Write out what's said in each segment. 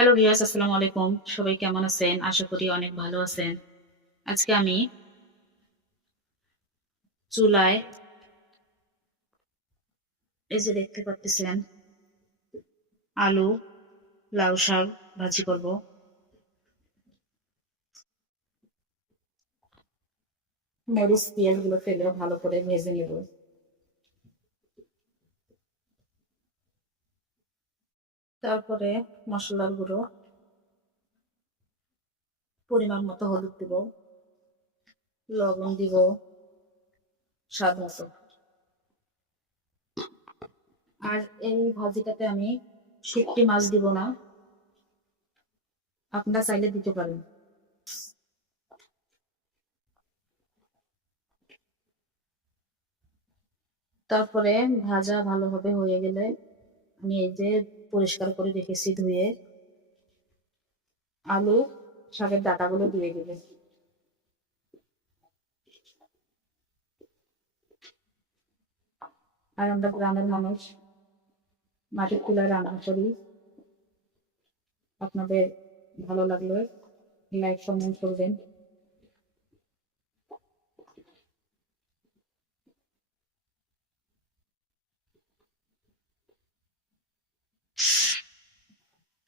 Hello viewers আসসালামু আলাইকুম। সবাই কেমন আছেন? আশা করি অনেক ভালো আছেন। আজকে আমি চুলায় এই যে দেখতে পাচ্ছেন আলু, লাউ শাক ভাজি করব। মরিচ, পেঁয়াজগুলো ফেলে ভালো করে ভেজে নেব। তারপরে মশলার গুঁড়ো, পরিমাণ মতো হলুদ দিব, লবণ দিব, স্বাদ মতো। আর এই ভাজিটাতে আমি শুটকি মাছ দিব না, আপনারা চাইলে দিতে পারেন। তারপরে ভাজা ভালোভাবে হয়ে গেলে আমি এই যে পরিষ্কার করে রেখেছি ধুয়ে। আলু, শাকের ডাটাগুলো দিয়ে দেবে। আর আমরা গ্রামের মানুষ, মাটির চুলায় রান্না করি। আপনাদের ভালো লাগলে লাইক কমেন্ট করবেন।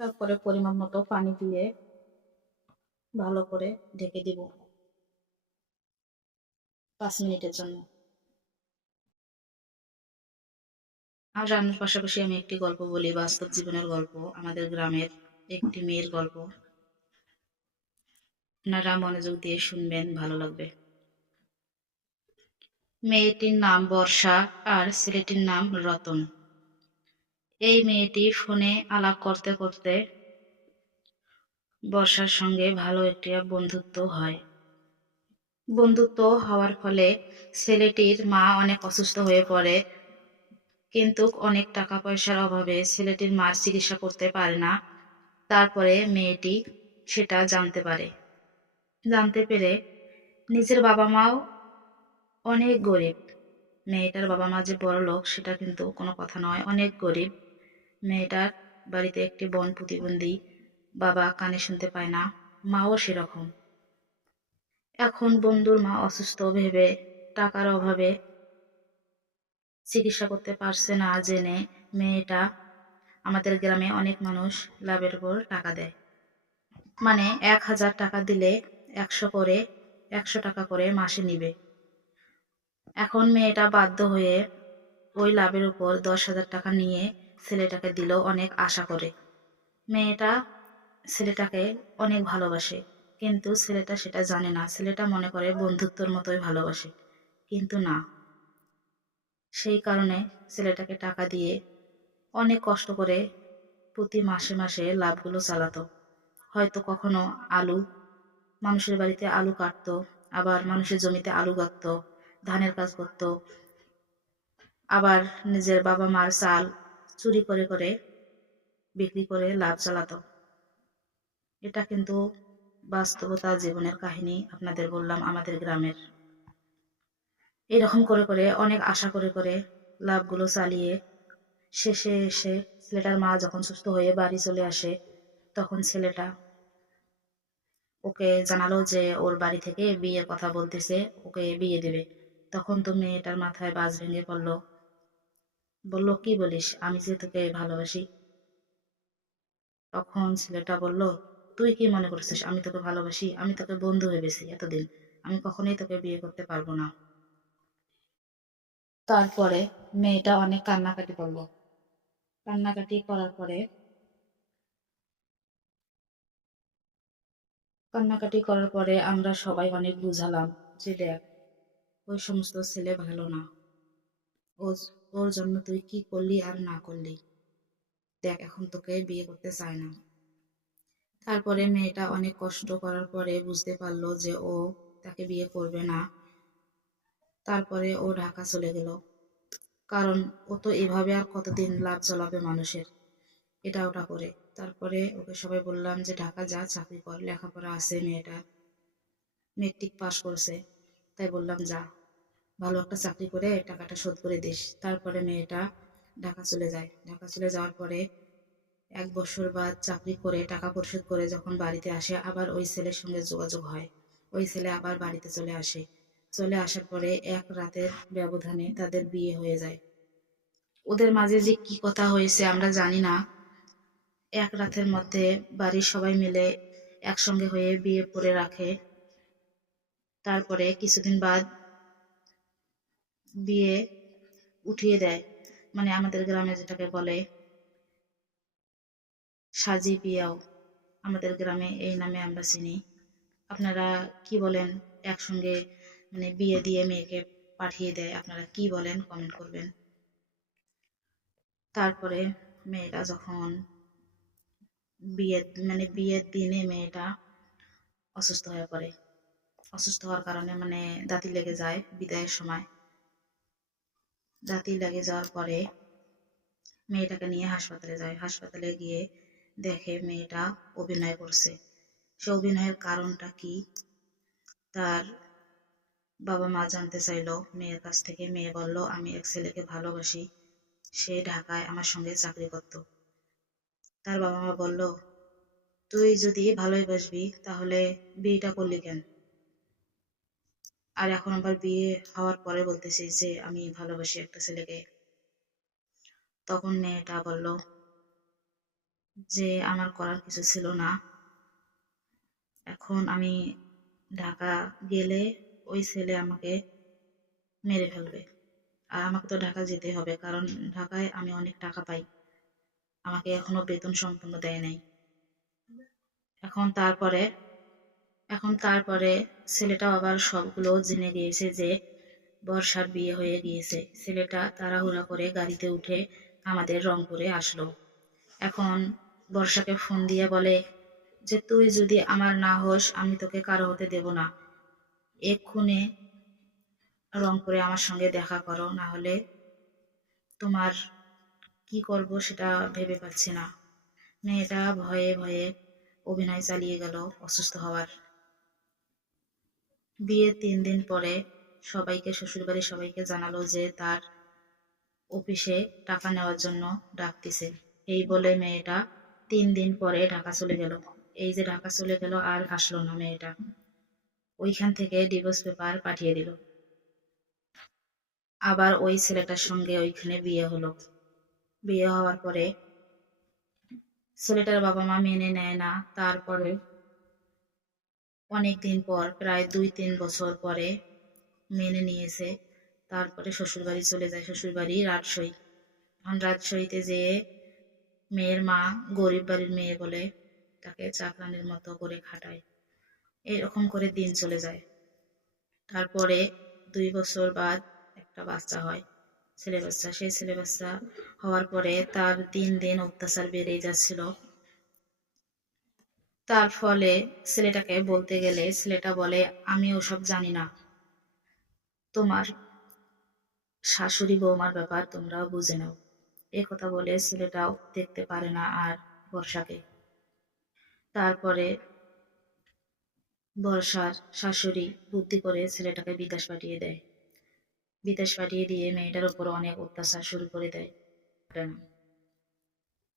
তারপরে পরিমাণ মতো পানি দিয়ে ভালো করে ঢেকে দিব পাঁচ মিনিটের জন্য। আর রান্নার পাশাপাশি আমি একটি গল্প বলি, বাস্তব জীবনের গল্প, আমাদের গ্রামের একটি মেয়ের গল্প। আপনারা মনোযোগ দিয়ে শুনবেন, ভালো লাগবে। মেয়েটির নাম বর্ষা আর ছেলেটির নাম রতন। এই মেয়েটি ফোনে আলাপ করতে করতে বর্ষার সঙ্গে ভালো একটি বন্ধুত্ব হয়। বন্ধুত্ব হওয়ার ফলে ছেলেটির মা অনেক অসুস্থ হয়ে পড়ে, কিন্তু অনেক টাকা পয়সার অভাবে ছেলেটির মার চিকিৎসা করতে পারে না। তারপরে মেয়েটি সেটা জানতে পারে। জানতে পেরে নিজের বাবা মাও অনেক গরিব। মেয়েটার বাবা মা যে বড় লোক সেটা কিন্তু কোনো কথা নয়। অনেক গরিব। মেয়েটার বাড়িতে একটি বন প্রতিবন্ধী বাবা কানে শুনতে পায় না, মাও সেরকম। এখন বন্ধুর মা অসুস্থ, ভেবে টাকার অভাবে চিকিৎসা করতে পারছে না জেনে মেয়েটা আমাদের গ্রামে অনেক মানুষ লাভের উপর টাকা দেয়। মানে এক হাজার টাকা দিলে একশো করে, একশো টাকা করে মাসে নিবে। এখন মেয়েটা বাধ্য হয়ে ওই লাভের উপর দশ হাজার টাকা নিয়ে ছেলেটাকে দিল অনেক আশা করে। মেয়েটা ছেলেটাকে অনেক ভালোবাসে, কিন্তু ছেলেটা সেটা জানে না। ছেলেটা মনে করে বন্ধুত্বর মতোই ভালোবাসে, কিন্তু না। সেই কারণে ছেলেটাকে টাকা দিয়ে অনেক কষ্ট করে প্রতি মাসে মাসে লাভগুলো চালাতো। হয়তো কখনো আলু, মানুষের বাড়িতে আলু কাটতো, আবার মানুষের জমিতে আলু গাঁথতো ধানের কাজ করতো, আবার নিজের বাবা মার চাল চুরি করে করে, বিক্রি করে লাভ চালাতো। এটা কিন্তু বাস্তবতা জীবনের কাহিনী আপনাদের বললাম আমাদের গ্রামের। এরকম করে করে, অনেক আশা করে করে লাভগুলো চালিয়ে শেষে এসে ছেলেটার মা যখন সুস্থ হয়ে বাড়ি চলে আসে, তখন ছেলেটা ওকে জানালো যে ওর বাড়ি থেকে বিয়ের কথা বলতেছে, ওকে বিয়ে দেবে। তখন তো মেয়েটার মাথায় বাজ ভেঙে পড়ল। বলল, কি বলিস? আমি যে তোকে ভালোবাসি। তখন ছেলেটা বলল, তুই কি মনে করছিস? আমি তোকে ভালোবাসি। আমি তোকে বন্ধু ভেবেছি এতদিন। আমি কখনোই তোকে বিয়ে করতে পারব না। তারপরে মেয়েটা অনেক কান্নাকাটি করল। কান্নাকাটি করার পরে কান্নাকাটি করার পরে আমরা সবাই অনেক বুঝালাম যে দেখ, ওই সমস্ত ছেলে ভালো না। ও ওর জন্য তুই কি করলি আর না করলি? দেখ, এখন তোকে বিয়ে করতে চায় না। তারপরে মেয়েটা অনেক কষ্ট করার পরে বুঝতে পারল যে ও তাকে বিয়ে করবে না। তারপরে ও ঢাকা চলে গেল। কারণ ও তো এভাবে আর কতদিন লাভ চলাবে মানুষের? এটা ওটা করে। তারপরে ওকে সবাই বললাম যে, ঢাকা যা, চাকরি কর, লেখাপড়া আছে, মেয়েটা মেট্রিক পাস করছে। তাই বললাম, যা। ভালো একটা চাকরি করে টাকাটা শোধ করে দিস। তারপরে মেয়েটা ঢাকা চলে যায়। ঢাকা চলে যাওয়ার পরে এক বছর বাদ চাকরি করে টাকা পরিশোধ করে যখন বাড়িতে আসে, আবার ওই ছেলের সঙ্গে যোগাযোগ হয়। ওই ছেলে আবার বাড়িতে চলে আসে। চলে আসার পরে এক রাতের ব্যবধানে তাদের বিয়ে হয়ে যায়। ওদের মাঝে যে কি কথা হয়েছে আমরা জানি না। এক রাতের মধ্যে বাড়ির সবাই মিলে একসঙ্গে হয়ে বিয়ে করে রাখে। তারপরে কিছুদিন বাদ বিয়ে উঠিয়ে দেয়। মানে আমাদের গ্রামে যেটাকে বলে সাজি বিয়াও আমাদের গ্রামে এই নামে আমরা চিনি। আপনারা কি বলেন একসঙ্গে মানে বিয়ে দিয়ে মেয়েকে পাঠিয়ে দেয়, আপনারা কি বলেন কমেন্ট করবেন। তারপরে মেয়েটা যখন বিয়ের মানে বিয়ের দিনে মেয়েটা অসুস্থ হয়ে পড়ে। অসুস্থ হওয়ার কারণে মানে দাঁতি লেগে যায় বিদায়ের সময়। দাঁতি লেগে যাওয়ার পরে মেয়েটাকে নিয়ে হাসপাতালে যায়। হাসপাতালে গিয়ে দেখে মেয়েটা অভিনয় করছে। সে অভিনয়ের কারণটা কি? তার বাবা মা জানতে চাইলো, মেয়ের কাছ থেকে। মেয়ে বলল, আমি এক ছেলেকে ভালোবাসি। সে ঢাকায় আমার সঙ্গে চাকরি করত। তার বাবা মা বলল, তুই যদি ভালোই বাসবি, তাহলে বিয়েটা করলি কেন? আর এখন আবার বিয়ে হওয়ার পরে বলতেছিস যে, আমি ভালোবাসি একটা ছেলেকে। তখন মেয়েটা বলল, যে, আমার করার কিছু ছিল না। এখন আমি ঢাকা গেলে ওই ছেলে আমাকে মেরে ফেলবে। আর আমাকে তো ঢাকা যেতে হবে, কারণ ঢাকায় আমি অনেক টাকা পাই। আমাকে এখনও বেতন সম্পূর্ণ দেয় নাই। এখন তারপরে এখন তারপরে ছেলেটাও আবার সবগুলো জেনে গিয়েছে যে বর্ষার বিয়ে হয়ে গিয়েছে। ছেলেটা তাড়াহুড়া করে গাড়িতে উঠে আমাদের রংপুরে আসলো। এখন বর্ষাকে ফোন দিয়ে বলে যে, তুই যদি আমার না হোস, আমি তোকে কারও হতে দেব না। এক্ষুনি রংপুরে আমার সঙ্গে দেখা করো, না হলে তোমার কি করব সেটা ভেবে পাচ্ছি না। মেয়েটা ভয়ে ভয়ে অভিনয় চালিয়ে গেল অসুস্থ হওয়ার। বিয়ের তিন দিন পরে সবাইকে, শ্বশুরবাড়ির সবাইকে জানালো যে তার অফিসে টাকা নেওয়ার জন্য ডাকতেছে এই বলে মেয়েটা তিন দিন পরে ঢাকা চলে গেল। এই যে ঢাকা চলে গেল, আর আসলো না মেয়েটা। ওইখান থেকে ডিভোর্স পেপার পাঠিয়ে দিল। আবার ওই ছেলেটার সঙ্গে ওইখানে বিয়ে হলো। বিয়ে হওয়ার পরে ছেলেটার বাবা মা মেনে নেয় না, তারপরে অনেক দিন পর, প্রায় দুই তিন বছর পরে মেনে নিয়েছে। তারপরে শ্বশুরবাড়ি চলে যায়। শ্বশুরবাড়ি রাজশাহী। এখন রাজশাহীতে যেয়ে মেয়ের মা গরিব বাড়ির মেয়ে বলে তাকে চাকরানির মতো করে খাটায়। এরকম করে দিন চলে যায়। তারপরে দুই বছর বাদ একটা বাচ্চা হয়, ছেলে বাচ্চা। সেই ছেলে বাচ্চা হওয়ার পরে তার দিন দিন অত্যাচার বেড়েই যাচ্ছিল। তার ফলে ছেলেটাকে বলতে গেলে ছেলেটা বলে, আমি ওসব জানি না। তোমার শাশুড়ি বৌমার ব্যাপার তোমরাও বুঝে নাও। এ কথা বলে ছেলেটাও দেখতে পারে না আর বর্ষাকে। তারপরে বর্ষার শাশুড়ি বুদ্ধি করে ছেলেটাকে বিদেশ পাঠিয়ে দেয়। বিদেশ পাঠিয়ে দিয়ে মেয়েটার উপর অনেক অত্যাচার শুরু করে দেয়।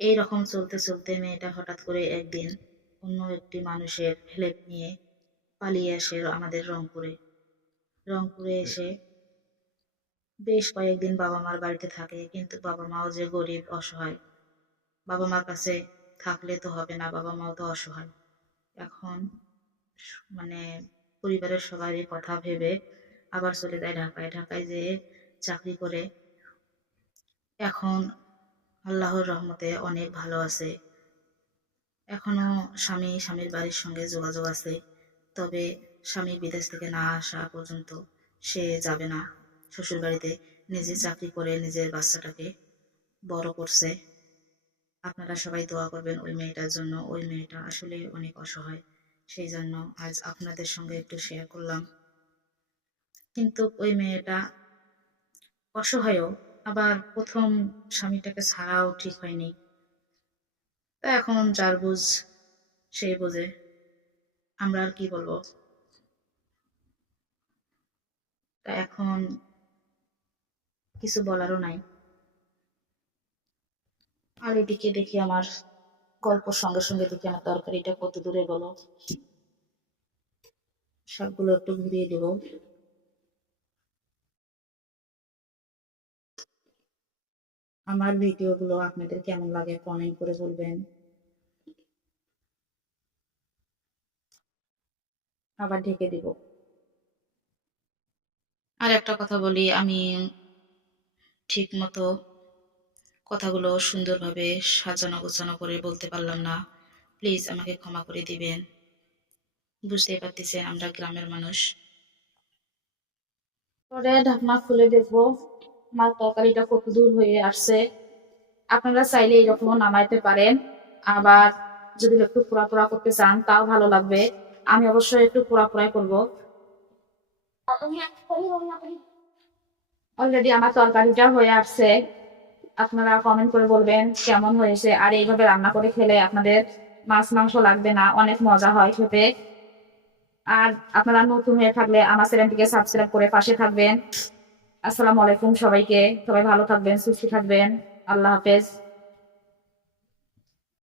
এই রকম চলতে চলতে মেয়েটা হঠাৎ করে একদিন অন্য একটি মানুষের হেল্প নিয়ে পালিয়ে আসে আমাদের রংপুরে। রংপুরে এসে বেশ কয়েকদিন বাবা মার বাড়িতে থাকে, কিন্তু বাবা মাও যে গরিব, অসহায়। বাবা মার কাছে থাকলে তো হবে না বাবা মাও তো অসহায়। এখন মানে পরিবারের সবারই কথা ভেবে আবার চলে যায় ঢাকায়। ঢাকায় যেয়ে চাকরি করে এখন আল্লাহর রহমতে অনেক ভালো আছে। এখনও স্বামী স্বামীর বাড়ির সঙ্গে যোগাযোগ আছে। তবে স্বামী বিদেশ থেকে না আসা পর্যন্ত সে যাবে না। শ্বশুর বাড়িতে নিজে চাকরি করে নিজের বাচ্চাটাকে বড় করছে। আপনারা সবাই দোয়া করবেন ওই মেয়েটার জন্য। ওই মেয়েটা আসলে অনেক অসহায়। সেই জন্য আজ আপনাদের সঙ্গে একটু শেয়ার করলাম। কিন্তু ওই মেয়েটা অসহায়ও। আবার প্রথম স্বামীটাকে ছাড়াও ঠিক হয়নি। তা এখন যার বুঝ, সেই বোঝে। আমরা আর কি বলব? তা এখন কিছু বলারও নাই। আর এদিকে দেখি আমার গল্পর সঙ্গে সঙ্গে দেখি আমার তরকারিটা কত দূরে গেল। সবগুলো একটু ঘুরিয়ে দেব। আমার ভিডিওগুলো আপনাদের কেমন লাগে কমেন্ট করে বলবেন। আবার ঢেকে দিব। আর একটা কথা বলি আমি ঠিক মতো কথাগুলো সুন্দরভাবে সাজানো গোছানো করে বলতে পারলাম না। প্লিজ আমাকে ক্ষমা করে দিবেন। বুঝতেই পারতেছেন আমরা গ্রামের মানুষ। পরে ঢাকনা খুলে দেখব। আমার তরকারিটা কত দূর হয়ে আসছে। আপনারা চাইলে এরকমও নামাইতে পারেন। আবার যদি একটু পোড়া পোড়া করতে চান, তাও ভালো লাগবে। আমি অবশ্যই একটু পোড়া পোড়াই করব। অলরেডি আমার তরকারিটা হয়ে আসছে। আপনারা কমেন্ট করে বলবেন কেমন হয়েছে। আর এইভাবে রান্না করে খেলে আপনাদের মাছ, মাংস লাগবে না, অনেক মজা হয় খেতে। আর আপনারা নতুন হয়ে থাকলে আমার চ্যানেলটিকে সাবস্ক্রাইব করে পাশে থাকবেন। আসসালামু আলাইকুম সবাইকে। সবাই ভালো থাকবেন সুস্থ থাকবেন। আল্লাহ হাফেজ।